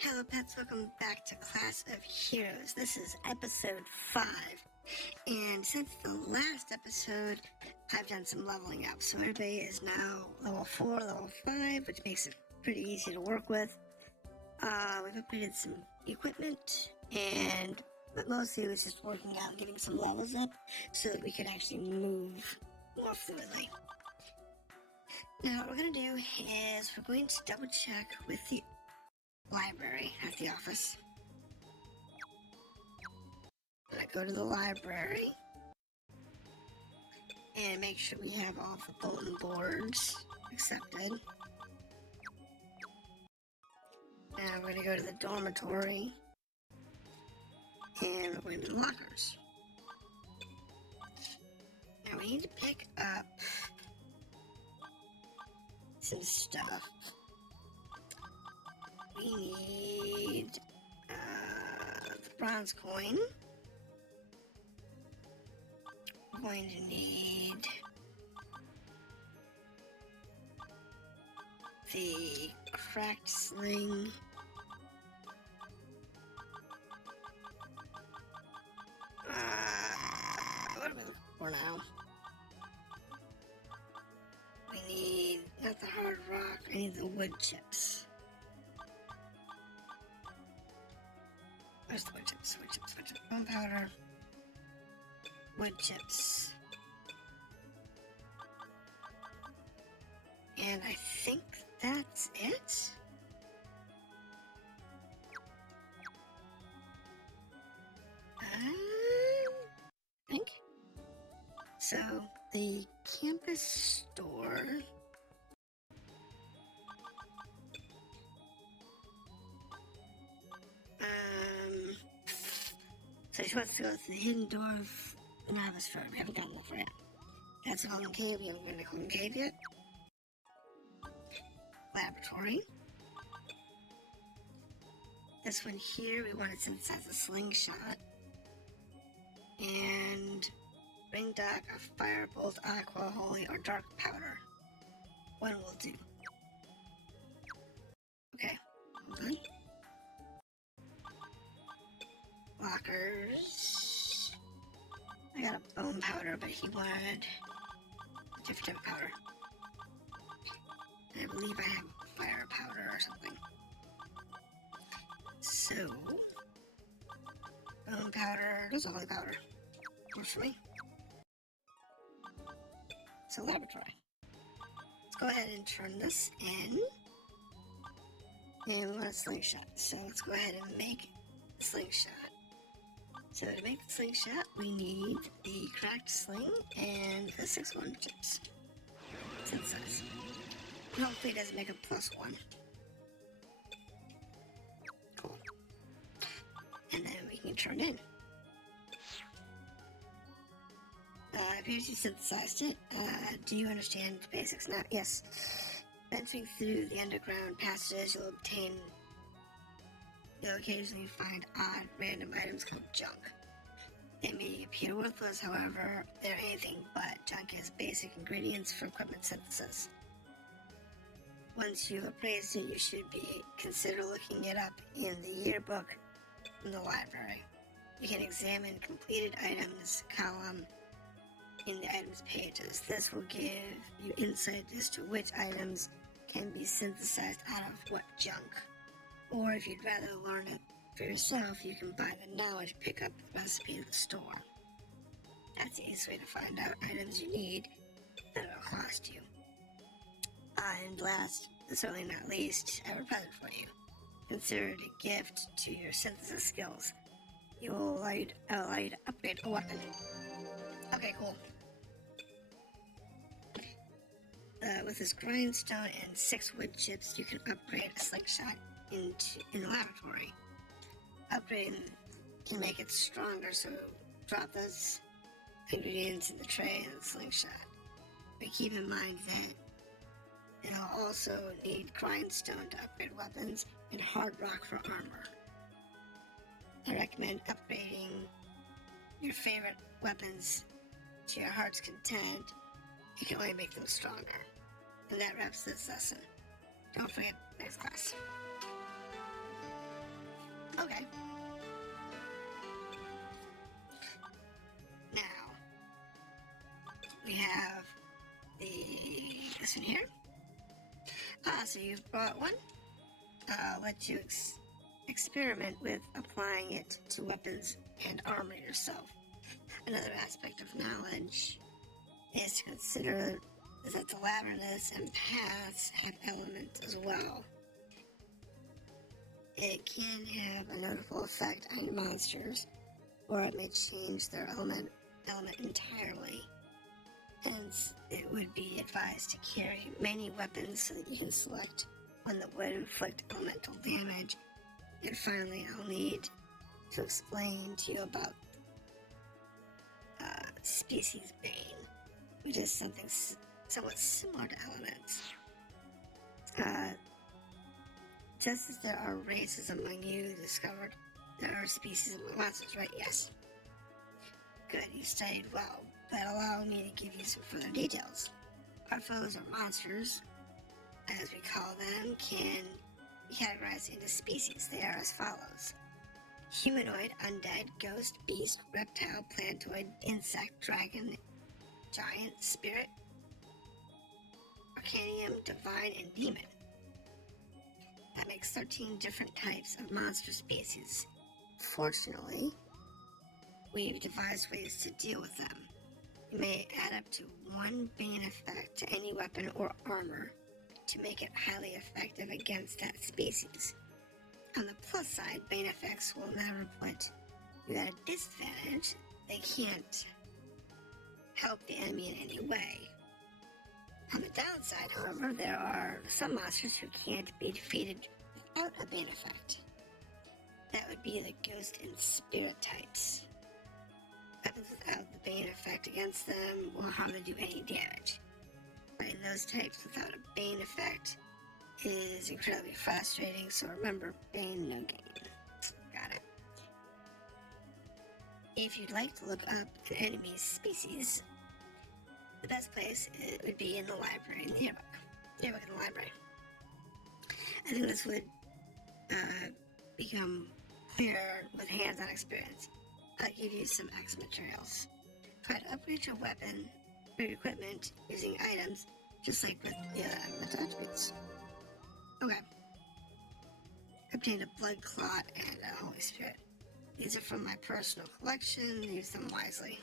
Hello pets, welcome back to Class of Heroes. This is episode 5, and since the last episode, I've done some leveling up. So everybody is now level 4, level 5, which makes it pretty easy to work with. We've upgraded some equipment, but mostly it was just working out, getting some levels up, so that we could actually move more fluidly. Now what we're going to do is we're going to double check with the library at the office. I go to the library and make sure we have all the bulletin boards accepted. Now we're going to go to the dormitory and we're going to the lockers. Now we need to pick up some stuff. We need the bronze coin. We're going to need the cracked sling. What are we looking for now? We need, not the hard rock, I need the wood chips. Where's the wood chips? Wood chips, wood chips. Bone powder. Wood chips. And I think that's it. I think. So, the campus store. So she wants to go to the hidden door of the novice store. We haven't gotten that far yet. That's a golden cave. We haven't gotten to the golden cave yet. Laboratory. This one here, we want to synthesize a slingshot. And bring back a firebolt, aqua, holy, or dark powder. One will do. Okay, hold on. Lockers. I got a bone powder, but he wanted a different type of powder. And I believe I have fire powder or something. So, bone powder, there's a holy powder. Works for me. So, laboratory. Let's go ahead and turn this in. And we want a slingshot. So, let's go ahead and make the slingshot. So to make the slingshot, we need the cracked sling and the 6 wood chips. Synthesize. And hopefully it doesn't make a +1. Cool. And then we can turn it in. Previously synthesized it. Do you understand the basics now? Yes. Venturing through the underground passages, you'll occasionally find odd, random items called junk. They may appear worthless, however, they're anything but. Junk is basic ingredients for equipment synthesis. Once you've appraised it, you should consider looking it up in the yearbook from the library. You can examine completed items column in the items pages. This will give you insight as to which items can be synthesized out of what junk. Or if you'd rather learn it for yourself, you can buy the knowledge, pick up the recipe at the store. That's the easiest way to find out items you need that will cost you. And last, but certainly not least, I have a present for you. Consider it a gift to your synthesis skills. It will allow you to upgrade a weapon. Okay, cool. With this grindstone and 6 wood chips, you can upgrade a slingshot in the laboratory. Upgrading can make it stronger, so drop those ingredients in the tray and the slingshot. But keep in mind that it'll also need grindstone to upgrade weapons and hard rock for armor. I recommend upgrading your favorite weapons to your heart's content. You can only make them stronger. And that wraps this lesson. Don't forget, next class. Okay. Now, we have this one here. So you've brought one. I'll let you experiment with applying it to weapons and armor yourself. Another aspect of knowledge is to consider that the labyrinths and paths have elements as well. It can have a notable effect on your monsters, or it may change their element entirely. Hence, it would be advised to carry many weapons so that you can select one that would inflict elemental damage. And finally, I'll need to explain to you about species bane, which is something somewhat similar to elements. Just as there are races among you discovered, there are species among monsters, right? Yes. Good, you studied well, but allow me to give you some further details. Our foes or monsters, as we call them, can be categorized into species. They are as follows: humanoid, undead, ghost, beast, reptile, plantoid, insect, dragon, giant, spirit, arcanium, divine, and demon. That makes 13 different types of monster species. Fortunately, we've devised ways to deal with them. You may add up to 1 bane effect to any weapon or armor to make it highly effective against that species. On the plus side, bane effects will never put you at a disadvantage. They can't help the enemy in any way. On the downside, however, there are some monsters who can't be defeated without a bane effect. That would be the ghost and spirit types. Weapons without the bane effect against them will hardly do any damage. Fighting those types without a bane effect is incredibly frustrating, so remember, bane, no gain. Got it. If you'd like to look up an enemy's species, the best place would be in the library, in the yearbook. Yearbook in the library. I think this would become clearer with hands-on experience. I'll give you some X materials. Try to upgrade your weapon or your equipment using items, just like with the attributes. Okay. Obtained a blood clot and a holy spirit. These are from my personal collection. Use them wisely.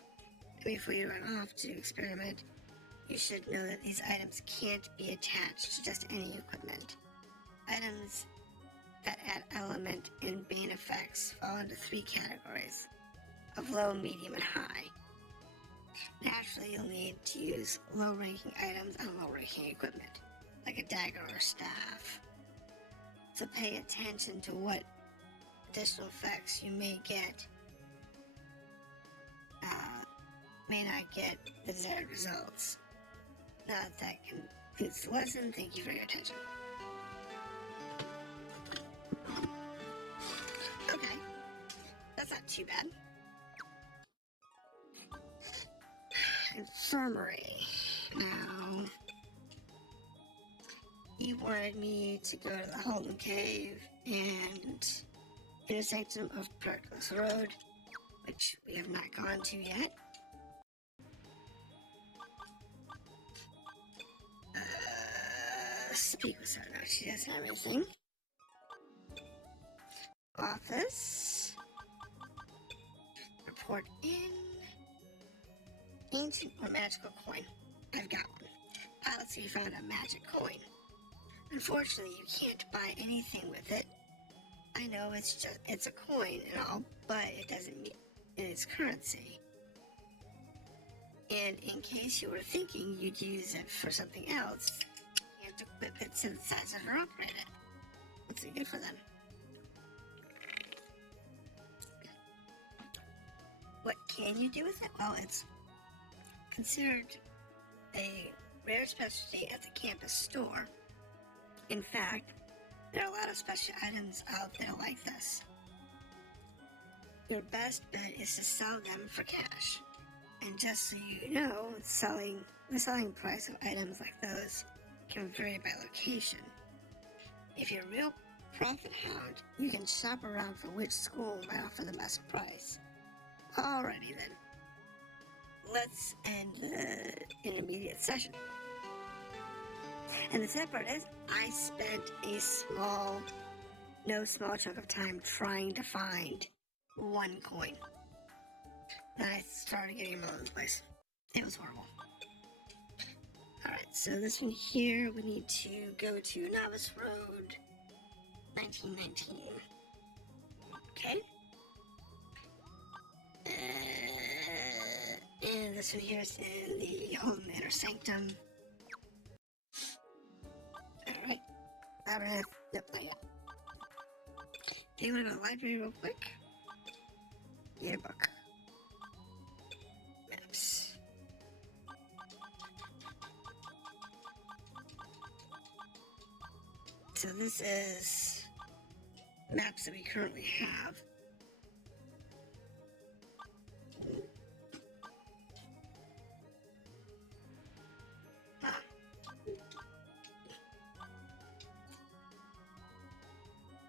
Before you run off to experiment, you should know that these items can't be attached to just any equipment. Items that add element and bane effects fall into 3 categories of low, medium, and high. Naturally, you'll need to use low-ranking items on low-ranking equipment, like a dagger or staff. So pay attention to what additional effects you may get. May not get the desired results. Now that concludes the lesson, thank you for your attention. Okay, that's not too bad. Infirmary. Now, he wanted me to go to the Holden Cave and intersection of Pericles Road, which we have not gone to yet. Speak with her. No, she doesn't have anything. Office. Report in. Ancient or magical coin. I've got one. Pilot said you found a magic coin. Unfortunately, you can't buy anything with it. I know it's a coin and all, but it doesn't mean its currency. And in case you were thinking you'd use it for something else, you have to equip it, synthesize it, or upgrade it. What's it good for then? What can you do with it? Well, it's considered a rare specialty at the campus store. In fact, there are a lot of special items out there like this. Your best bet is to sell them for cash. And just so you know, the selling price of items like those can vary by location. If your real Profit Hound, you can shop around for which school might offer the best price. Alrighty then. Let's end the intermediate session. And the sad part is, I spent no small chunk of time trying to find one coin. Then I started getting them all over the place. It was horrible. Alright, so this one here, we need to go to Novice Road, 1919. Okay. And this one here is in the Holy Manor Sanctum. Alright. Labyrinth. Nope, not yet. Do you want to go to the library real quick? Yearbook. Maps. So this is maps that we currently have.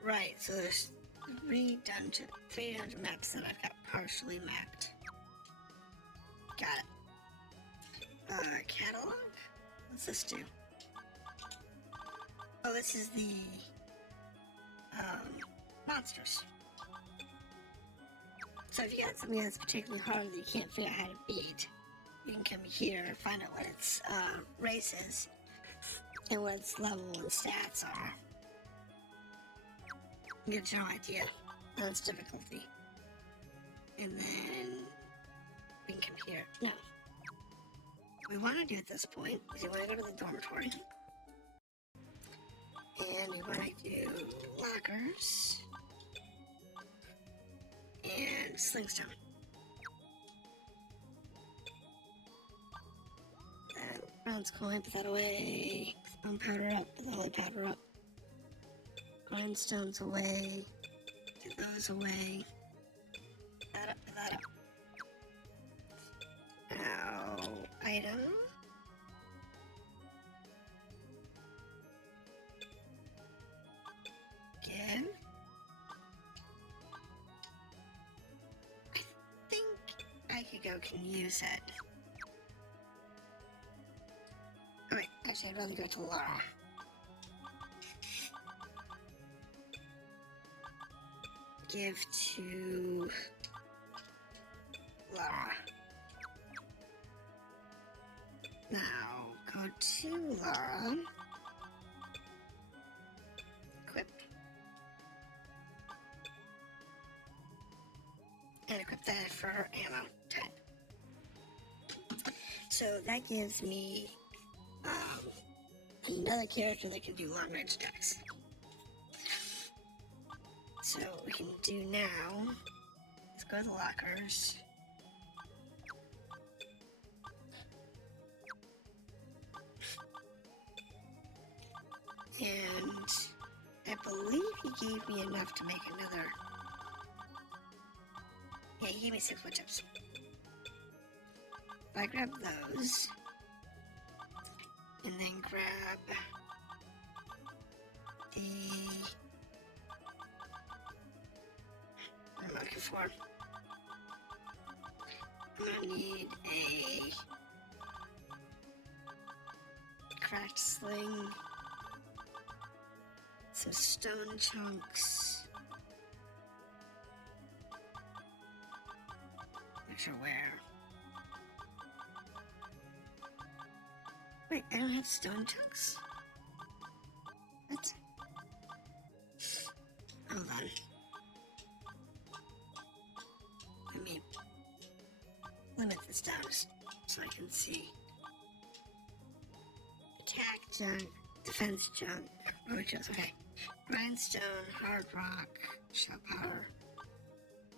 Right, so there's 300 maps that I've got partially mapped. Got it. Catalog? What's this do? Oh, this is the monsters. So if you got something that's particularly hard that you can't figure out how to beat, you can come here, find out what its race is, and what its level and stats are. You get a general idea of its difficulty. And then we can come here. No. What we want to do at this point is we want to go to the dormitory. And we want to do lockers and slingstone. Bronze coin, put that away. Bone powder up, put the holy powder up. Grindstones away. Do those away. Put that up, put that up. Now, item. Again. I think Aikiko can use it. Oh wait, actually I'd rather go to Laura. Give to Laura. Now, go to Laura. Equip. And equip that for her ammo type. So that gives me another character that can do long range attacks. So what we can do now, let's go to the lockers. And I believe he gave me enough to make another. Yeah, he gave me 6 wood chips. If I grab those, and then grab the. What am I looking for? I'm gonna need a cracked sling, some stone chunks. Not sure where. Wait, I don't have stone chunks. What? Hold on. Let me limit this down so I can see. Attack junk, defense junk, roaches, okay. Grindstone, hard rock, shell powder,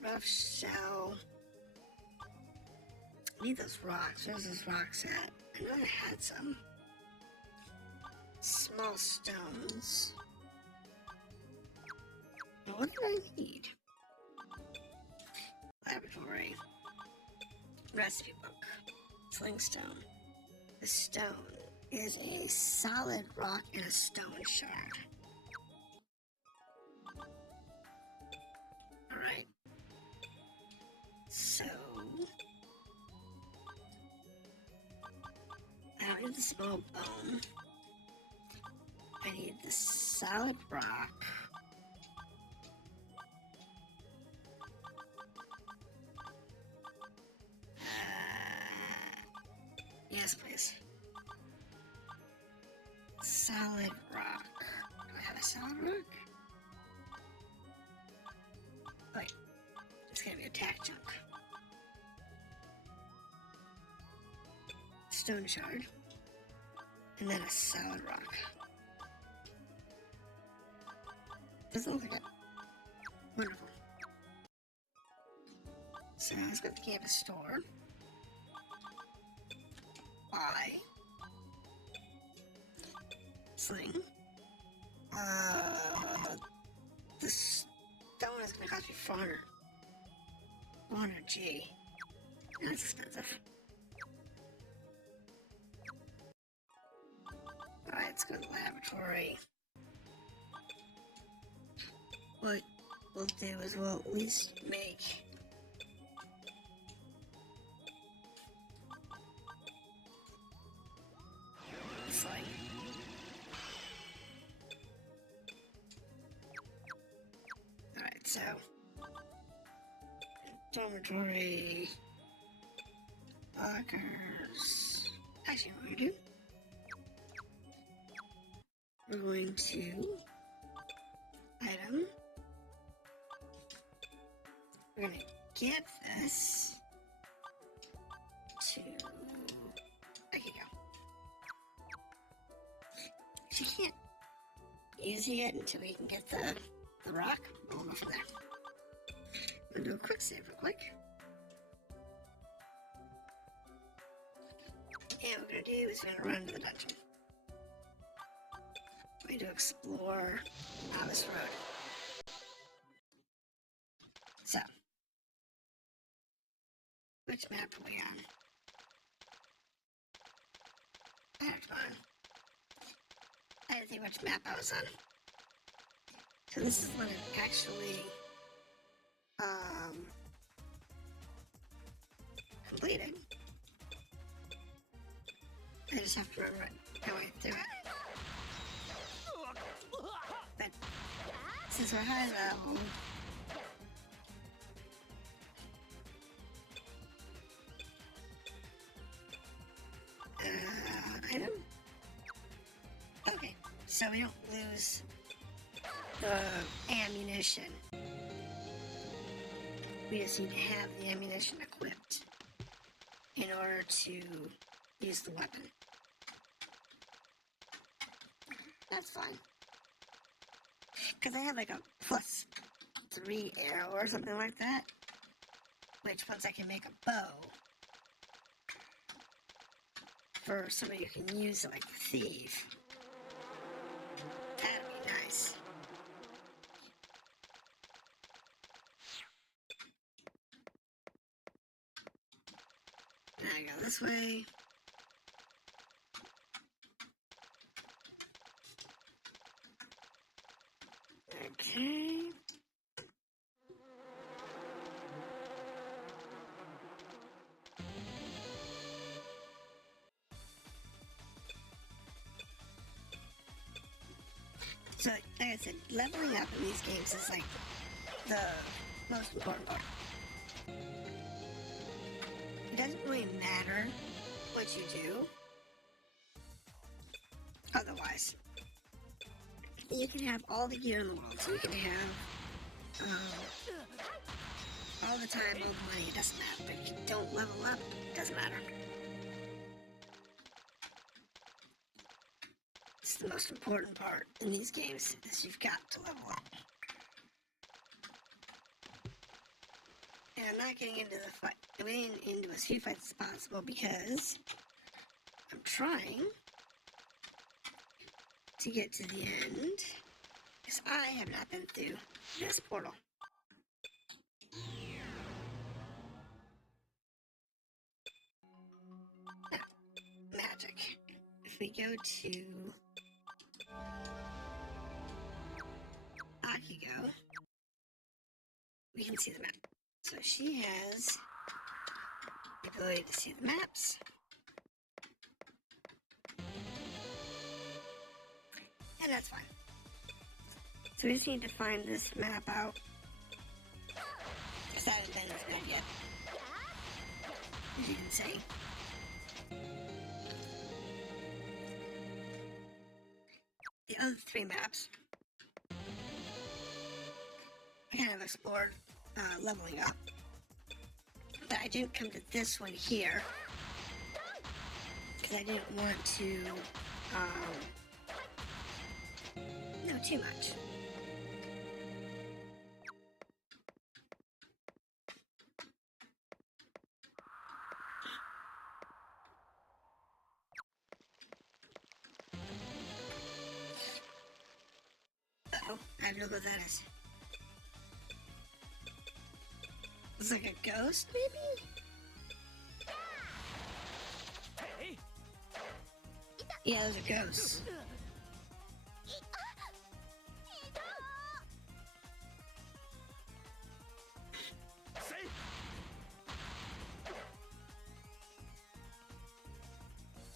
rough shell. I need those rocks. Where's those rocks at? I know I had some. Small stones. Now what do I need? Laboratory. Recipe book. Slingstone. The stone is a solid rock and a stone shard. the small bone. I need the solid rock. Yes, please. Solid rock. Do I have a solid rock? Wait, it's gonna be attack junk. Stone shard. And then a solid rock. Doesn't look like it. Wonderful. So let's go to the campus store. Buy. Sling. The stone is gonna cost me 400. 400 G. That's expensive. Alright, let's go to the laboratory. What we'll do is we'll at least make it's like alright, so dormitory lockers. Actually, what we're gonna do, we're going to item. We're gonna get this to. There you go. She can't use it yet until we can get the rock. We'll go from there. I'm gonna do a quick save real quick. And what we're gonna do is we're gonna run to the dungeon. We're going to explore Atlus Road. So, which map are we on? Come on. I didn't think which map I was on. So this is when it actually completed. I just have to remember it going through it. But since we're high level, item. Okay, so we don't lose the ammunition. We just need to have the ammunition equipped in order to use the weapon. That's fine. Because I have like a +3 arrow or something like that. Which once I can make a bow for somebody who can use it like a thief. That'd be nice. Now I go this way. Okay. So, like I said, leveling up in these games is like the most important part. It doesn't really matter what you do. Otherwise, you can have all the gear in the world. So you can have all the time, all the money. It doesn't matter. But if you don't level up, it doesn't matter. It's the most important part in these games is you've got to level up. And I'm not getting into the fight. I'm getting into as few fights as possible because I'm trying to get to the end. Because I have not been through this portal. Now, magic. If we go to Akigo, we can see the map. So she has the ability to see the maps. And that's fine. So we just need to find this map out. Because I haven't been in this map yet. As you can see. The other 3 maps I kind of explored leveling up. But I didn't come to this one here because I didn't want to know too much. Uh-oh, I have no clue what that is. It's like a ghost, maybe? Yeah, those are ghosts.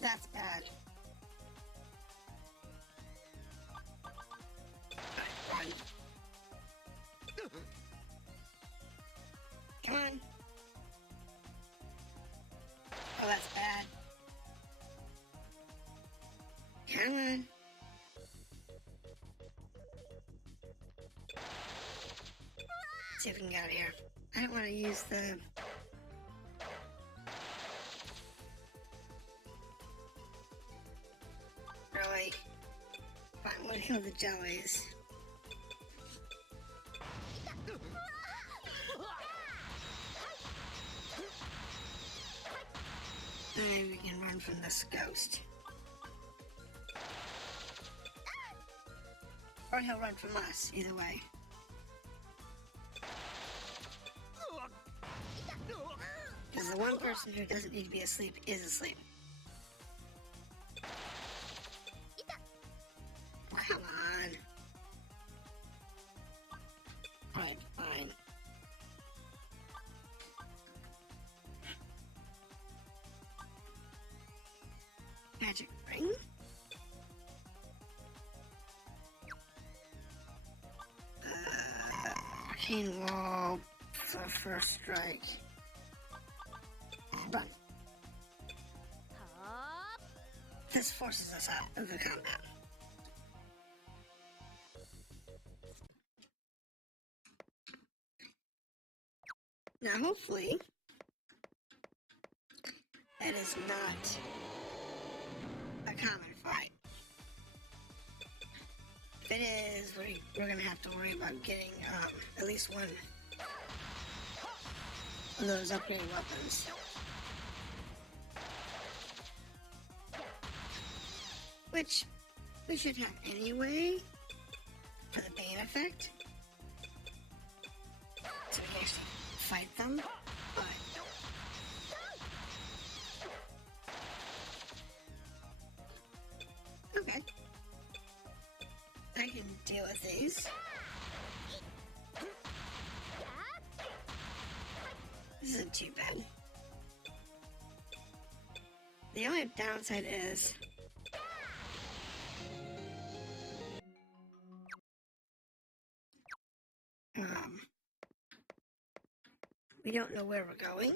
That's bad. Run. Come on. Oh, that's bad. Come on. Let's see if we can get out of here. I don't want to use the... Really? Fine, we'll kill the jellies. Then we can run from this ghost. Or he'll run from us, either way. Because the one person who doesn't need to be asleep is asleep. Come on. Alright, fine. Magic ring? Arcane wall for first strike. Run. This forces us out of the combat. Now, hopefully, that is not a common fight. If it is, we're gonna have to worry about getting at least one of those upgraded weapons. Which we should have anyway for the Bane effect. So we can actually fight them, but okay. I can deal with these. This isn't too bad. The only downside is we don't know where we're going.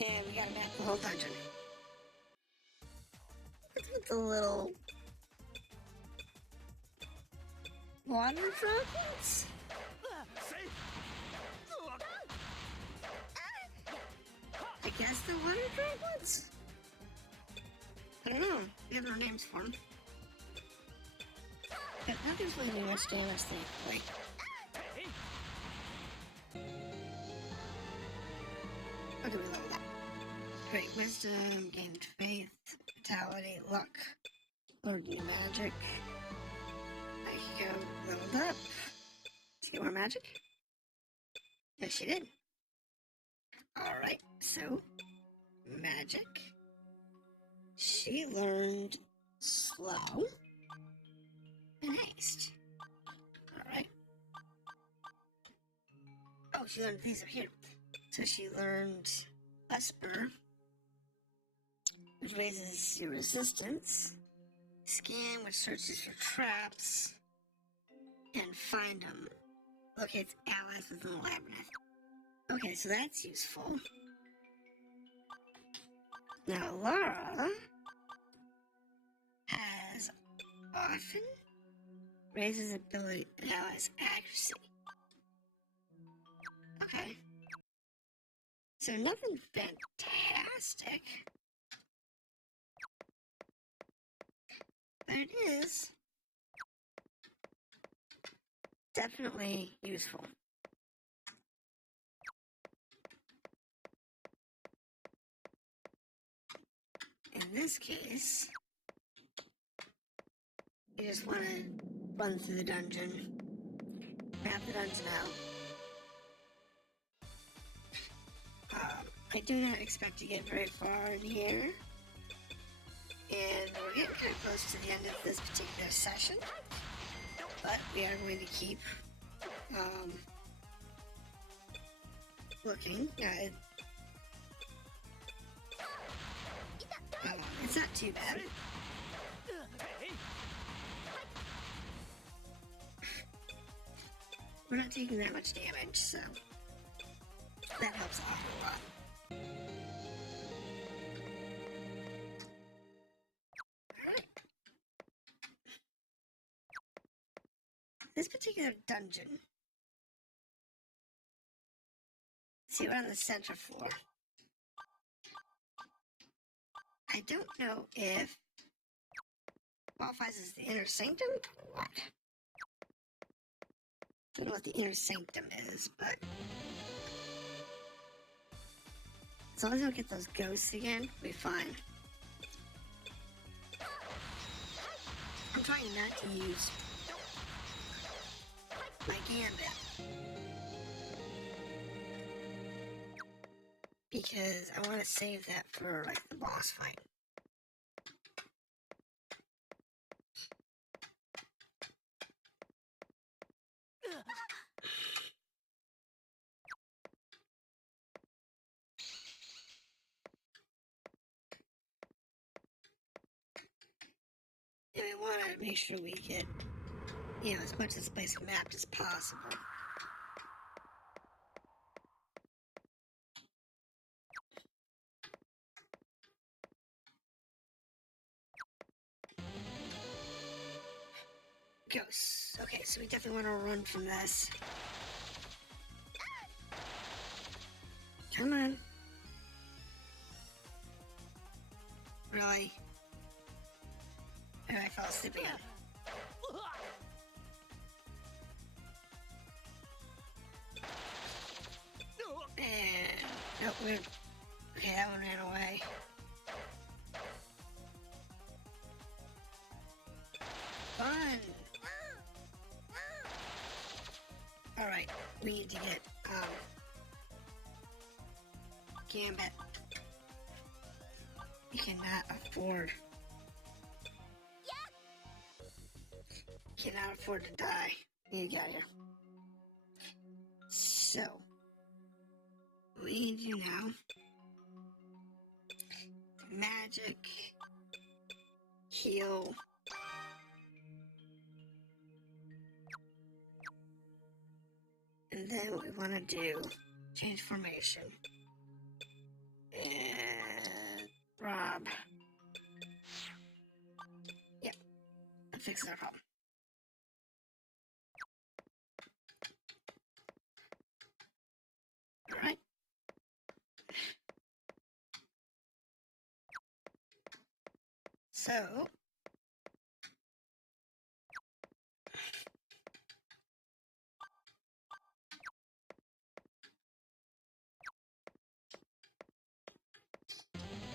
And we gotta map the whole dungeon. What's with the little water droplets? I guess the water droplets? I don't know. We have no names for them. But nothing's really doing much damage, thankfully. Okay, we level that. Great wisdom, gained faith, vitality, luck, learned new magic. I can go leveled up. Let's get more magic. Yes, she did. Alright, so magic. She learned slow and haste. Alright. Oh, she learned these up here. So she learned Esper which raises your resistance. Scan, which searches for traps. And find them. Locates allies within the labyrinth. Okay, so that's useful. Now, Laura has often raises ability allies accuracy. Okay. So nothing fantastic. But it is definitely useful. In this case, you just want to run through the dungeon, map the dungeon out. I do not expect to get very far in here, and we're getting kind of close to the end of this particular session, but we are going to keep looking. It's not too bad. We're not taking that much damage, so that helps out a lot. Alright. This particular dungeon. See, we're on the center floor. I don't know if qualifies as the inner sanctum or what. Don't know what the inner sanctum is, but as long as we don't get those ghosts again, we'll be fine. I'm trying not to use my gambit because I want to save that for like the boss fight. And we want to make sure we get, as much of this place mapped as possible. Ghosts. Okay, so we definitely want to run from this. Come on. Really? And I fell asleep again. And nope, okay, that one ran away. Fun! Alright, we need to get Gambit. We cannot afford to die. You got here. So what we need to do now, magic, heal, and then what we want to do, change formation, and rob. Yep, that fixes our problem. Alright. So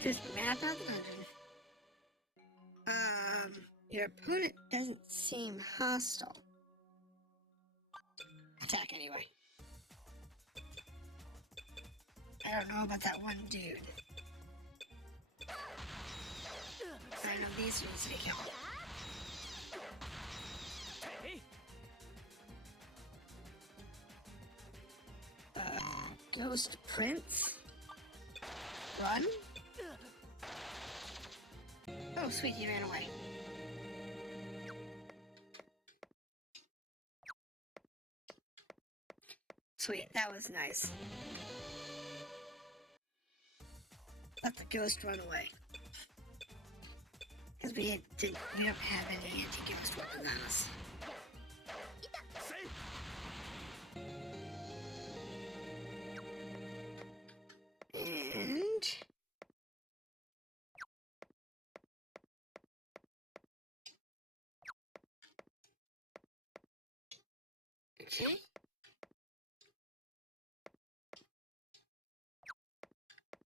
just map out the dungeon. Your opponent doesn't seem hostile. Attack anyway. I don't know about that one dude. I know these dudes to be killed. Ghost Prince? Run? Oh, sweet, he ran away. Sweet, that was nice. Let the ghost run away. Because we don't have any anti-ghost weapons on us. And... okay.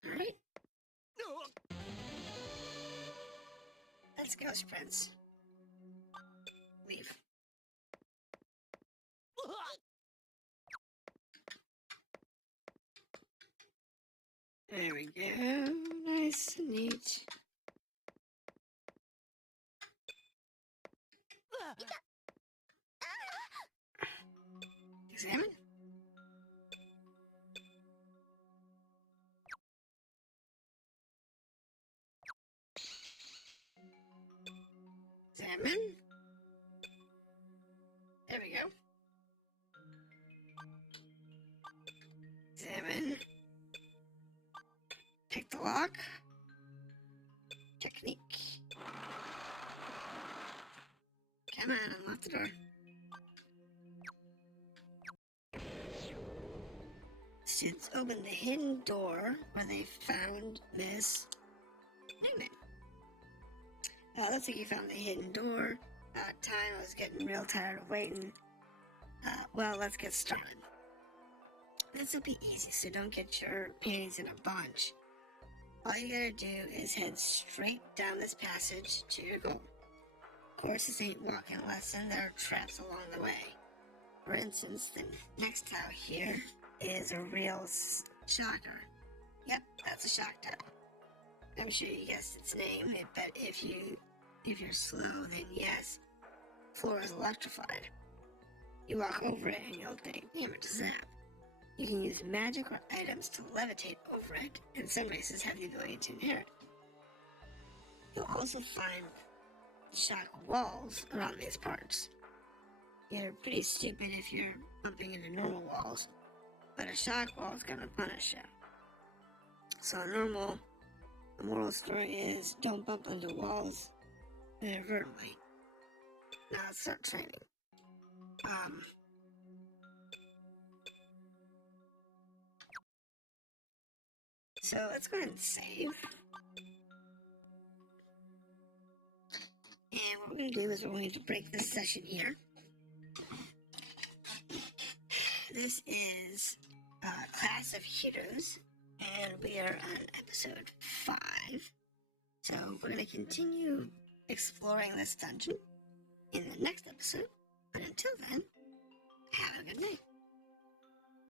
Alright. Let's go, Prince. Leave. There we go. Nice and neat. Examine. Examine. There we go. Examine. Pick the lock. Technique. Come on, unlock the door. Students opened the hidden door where they found Miss Newman. Looks like you found the hidden door. Time was getting real tired of waiting. Well, let's get started. This will be easy, so don't get your panties in a bunch. All you gotta do is head straight down this passage to your goal. Of course, this ain't walking a lesson. There are traps along the way. For instance, the next tile here is a real shocker. Yep, that's a shock tile. I'm sure you guessed its name, but if you're slow, then yes, floor is electrified. You walk over it and you'll think, damn it, zap. You can use magic or items to levitate over it, and some races have the ability to inherit. You'll also find shock walls around these parts. You're pretty stupid if you're bumping into normal walls, but a shock wall is gonna punish you. So the moral story is don't bump into walls inadvertently. Now let's start training. So let's go ahead and save. And what we're going to do is we're going to break this session here. This is Classofheroes, and we are on episode 5. So we're going to continue exploring this dungeon in the next episode. But until then, have a good night.